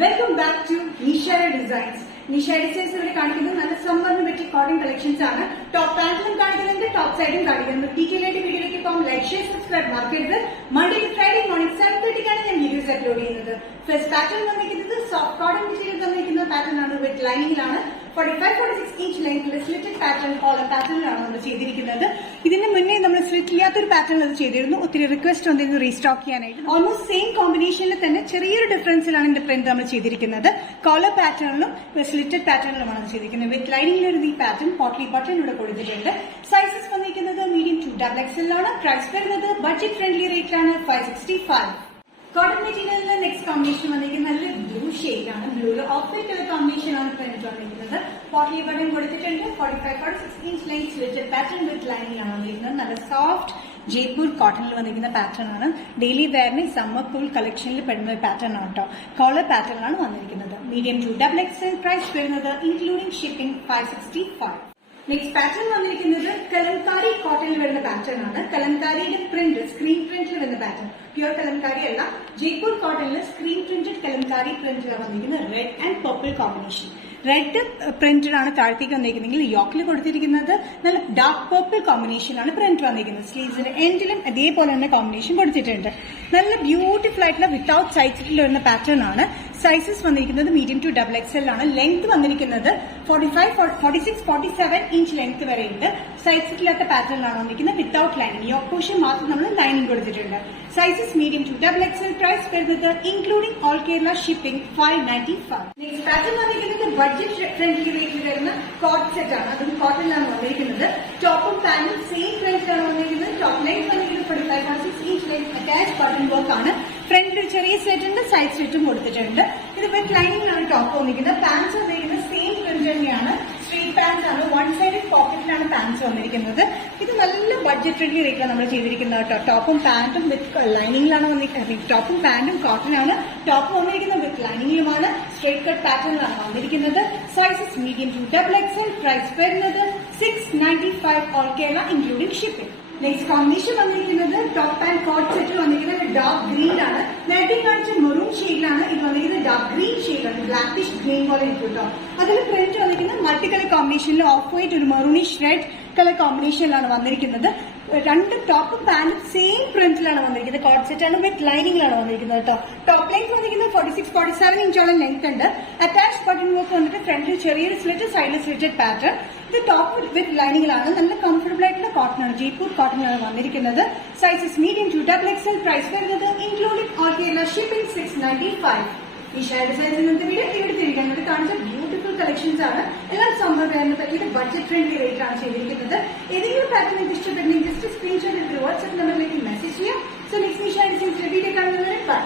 Welcome back to Nishara designs. Nishara designs ഇവിടെ കാണിക്കുന്നത് നല്ല സമ്മറിന് പറ്റിയ കോട്ടൺ കളക്ഷൻസ് ആണ്. ടോപ്പ് പാന്റിലും കാണിക്കുന്നുണ്ട്, ടോപ്പ് സൈഡും കാണിക്കുന്നുണ്ട്. ഡീറ്റെയിൽ ആയിട്ട് വീഡിയോയിലേക്ക് പോകാം. ലൈക്ക്, ഷെയർ, സബ്സ്ക്രൈബ് മറക്കരുത്. മൺഡേ ടു ഫ്രൈഡേ മോർണിംഗ് 7:30 ഞാൻ വീഡിയോസ് അപ്ലോഡ് ചെയ്യുന്നത്. ഫസ്റ്റ് പാറ്റേൺ വന്നിരിക്കുന്നത് സോഫ്റ്റ് കോട്ടൺ മെറ്റീരിയൽ തന്നിരിക്കുന്ന പാറ്റേൺ ആണ്. വിത്ത് ലൈനിങ്ങിലാണ് 45-46 ഇഞ്ച് ലെങ്ത്തിൽ സ്ലിറ്റഡ് പാറ്റേൺ കോളർ പാറ്റേണിലാണ് നമ്മൾ ചെയ്തിരിക്കുന്നത്. ഇതിന് മുന്നേ നമ്മൾ സ്ലിറ്റ് ഇല്ലാത്തൊരു പാറ്റേൺ അത് ചെയ്തിരുന്നു. ഒത്തിരി റിക്വസ്റ്റ് വന്നിരുന്നു റീസ്റ്റോക്ക് ചെയ്യാനായിട്ട്. ഓൾമോസ്റ്റ് സെയിം കോമ്പിനേഷനിൽ തന്നെ ചെറിയൊരു ഡിഫറൻസിലാണ് ഇതിന്റെ പ്രിന്റ് നമ്മൾ ചെയ്തിരിക്കുന്നത്. കോളർ പാറ്റേണിലും സ്ലിറ്റഡ് പാറ്റേണിലുമാണ് അത് ചെയ്തിരിക്കുന്നത്. വിത്ത് ലൈനിങ്ങിലൊരു ഈ പാറ്റേൺ പോട്ട്ലി ബട്ടൺ ഇവിടെ കൊടുത്തിട്ടുണ്ട്. സൈസസ് വന്നിരിക്കുന്നത് മീഡിയം ടു XXL ആണ്. പ്രൈസ് വരുന്നത് ബഡ്ജറ്റ് ഫ്രണ്ട്ലി റേറ്റിലാണ് 565. കോട്ടൺ മെറ്റീരിയലിന്റെ നെക്സ്റ്റ് കോമ്പിനേഷൻ വന്നിരിക്കുന്നത് നല്ല ബ്ലൂ ഷെയ്ഡാണ്. ബ്ലൂല് ഓഫ് വൈറ്റ് ഒരു കോമ്പിനേഷൻ ആണ് പ്രിന്റ് വന്നിരിക്കുന്നത്. പോട്ട്ലി ബട്ടൺ കൊടുത്തിട്ടുണ്ട്. 45-46 inch length slitted pattern with lining ആണ് വന്നിരിക്കുന്നത്. നല്ല സോഫ്റ്റ് ജയ്പൂർ കോട്ടണിൽ വന്നിരിക്കുന്ന പാറ്റേൺ ആണ്. ഡെയിലി വെയറിന് സമ്മർ കൂൾ കളക്ഷനിൽ പെടുന്ന ഒരു പാറ്റേൺ ആണ് കേട്ടോ. കോളർ പാറ്റേണിലാണ് വന്നിരിക്കുന്നത്. Medium to XXL. പ്രൈസ് വരുന്നത് ഇൻക്ലൂഡിംഗ് ഷിപ്പിംഗ് 565. നെക്സ്റ്റ് പാറ്റേൺ വന്നിരിക്കുന്നത് കലംകാരി കോട്ടണിൽ വരുന്ന പാറ്റേൺ ആണ്. കലംകാരിയുടെ പ്രിന്റ് സ്ക്രീൻ പ്രിന്റിൽ വരുന്ന പാറ്റേൺ. പ്യൂർ കലംകാരി അല്ല, ജയ്പൂർ കോട്ടണിൽ സ്ക്രീൻ പ്രിന്റഡ് കലംകാരി പ്രിന്റിലാണ് വന്നിരിക്കുന്നത്. Red and purple combination. Red printed ആണ് താഴത്തേക്ക് വന്നിരിക്കുന്നെങ്കിൽ യോക്കിൽ കൊടുത്തിരിക്കുന്നത് നല്ല ഡാർക്ക് പർപ്പിൾ കോമ്പിനേഷനാണ് പ്രിന്റ് വന്നിരിക്കുന്നത്. സ്ലീവ്സിന്റെ എൻഡിലും അതേപോലെ തന്നെ കോമ്പിനേഷൻ കൊടുത്തിട്ടുണ്ട്. നല്ല ബ്യൂട്ടിഫുൾ ആയിട്ടുള്ള വിത്തൌട്ട് സൈസിൽ വരുന്ന പാറ്റേൺ ആണ്. സൈസസ് വന്നിരിക്കുന്നത് മീഡിയം ടു XXL ആണ്. ലെങ്ത് വന്നിരിക്കുന്നത് 46-47 ഇഞ്ച് ലെങ്ത് വരെയുണ്ട്. സൈസില്ലാത്ത പാറ്റേണിലാണ് വന്നിരിക്കുന്നത്. Without lining. യോക്ക് പോർഷൻ മാത്രം നമ്മൾ ലൈനിങ് കൊടുത്തിട്ടുണ്ട്. Sizes medium to XXL. Price വരുന്നത് including all Kerala shipping 595. Next pattern വന്നിരിക്കുന്നത് ബഡ്ജറ്റ് ഫ്രണ്ട്ലി റേറ്റിൽ വരുന്ന കോട്ട് സെറ്റ് ആണ്. അതും കോട്ടണിലാണ് വന്നിരിക്കുന്നത്. ടോപ്പും പാന്റും സെയിം പ്രൈസിലാണ് വന്നിരിക്കുന്നത്. ടോപ്പ് ലെങ്ത് വന്നിരിക്കുന്നത് 45-46 inch length attach button work ആണ്. ഫ്രണ്ടിൽ ഒരു ചെറിയ സെറ്റ് ഉണ്ട്, സൈഡ് സെറ്റും കൊടുത്തിട്ടുണ്ട്. ഇത് വിത്ത് ലൈനിങ്ങിലാണ് ടോപ്പ് വന്നിരിക്കുന്നത്. പാൻസ് വന്നിരിക്കുന്നത് സെയിം പ്രിന്റ് തന്നെയാണ്. സ്ട്രീറ്റ് പാൻസ് ആണ്. വൺ സൈഡ് പോക്കറ്റിലാണ് പാൻസ് വന്നിരിക്കുന്നത്. ഇത് നല്ല ബഡ്ജറ്റ് ഫ്രണ്ട്ലി റേറ്റിലാണ് നമ്മൾ ചെയ്തിരിക്കുന്നത് കേട്ടോ. ടോപ്പും പാന്റും വിത്ത് ലൈനിങ്ങിലാണ് വന്നിരിക്കുന്നത്. ടോപ്പും പാന്റും കോട്ടനാണ്. ടോപ്പ് വന്നിരിക്കുന്നത് വിത്ത് ലൈനിങ്ങിലുമാണ്. സ്ട്രേറ്റ് കട്ട് പാറ്റേണിലാണ് വന്നിരിക്കുന്നത്. Sizes medium to XXL. Price വരുന്നത് 695 all Kerala including shipping. Next combination വന്നിരിക്കുന്നത് ടോപ്പ് ആൻഡ് കോട്ട് സെറ്റിൽ വന്നിരിക്കുന്നത് ഡാർക്ക് ഗ്രീൻ ആണ്. നേരത്തെ കാണിച്ച മെറൂൺ ഷെയ്ഡിലാണ്. ഇത് വന്നിരിക്കുന്നത് ഡാർക്ക് ഗ്രീൻ ഷെയ്ഡാണ്. ബ്ലാക്കിഷ് ഗ്രീൻ പോലെ ഇരിക്കും കേട്ടോ. അതിൽ പ്രിന്റ് വന്നിരിക്കുന്നത് മൾട്ടി കളർ കോമ്പിനേഷനിൽ ഓഫ് വൈറ്റ് ഒരു മെറൂണിഷ് റെഡ് കളർ കോമ്പിനേഷനിലാണ് വന്നിരിക്കുന്നത്. രണ്ട് ടോപ്പും പാന്റും സെയിം പ്രിന്റിലാണ് വന്നിരിക്കുന്നത്. കോട്ട് സെറ്റ് ആണ്. വിത്ത് ലൈനിങ്ങിലാണ് വന്നിരിക്കുന്നത് കേട്ടോ. ടോപ്പ് ലെങ്ത് വന്നിരിക്കുന്നത് 46-47 ഇഞ്ചോളം ലെങ്ത് ഉണ്ട്. അറ്റാച്ച് ബട്ടൺ വർക്ക് വന്നിട്ട് ഫ്രണ്ടിൽ ചെറിയൊരു സ്ലിറ്റ്, സൈഡിൽ സ്ലിറ്റഡ് പാറ്റേൺ. ഇത് ടോപ്പ് വിത്ത് ലൈനിങ്ങിലാണ്. നല്ല കംഫർട്ടബിൾ ആയിട്ടുള്ള കോട്ടൺ ആണ്. ജയ്പൂർ കോട്ടണിലാണ് വന്നിരിക്കുന്നത്. Sizes medium to XXL. Price വരുന്നത് including all Kerala shipping 695. Nishara designs ഇന്നത്തെ വീഡിയോ എടുത്തിരിക്കാൻ വേണ്ടി കാണിച്ച ബ്യൂട്ടിഫുൾ കളക്ഷൻസ് ആണ്. എല്ലാം സമ്മർ വെയറിന് പറ്റിയിട്ട് ബഡ്ജറ്റ് ഫ്രണ്ട്ലി റേറ്റ് ആണ് ചെയ്തിരിക്കുന്നത്. ഏതെങ്കിലും പാറ്റേൺ നിങ്ങൾക്ക് ഇഷ്ടപ്പെടുന്നെങ്കിൽ ജസ്റ്റ് സ്ക്രീൻഷോട്ട് എടുത്ത് വാട്സ്ആപ്പ് നമ്പറിലേക്ക് മെസ്സേജ് ചെയ്യാം. So next Nishara designs video കാണുന്നവരെ ബൈ.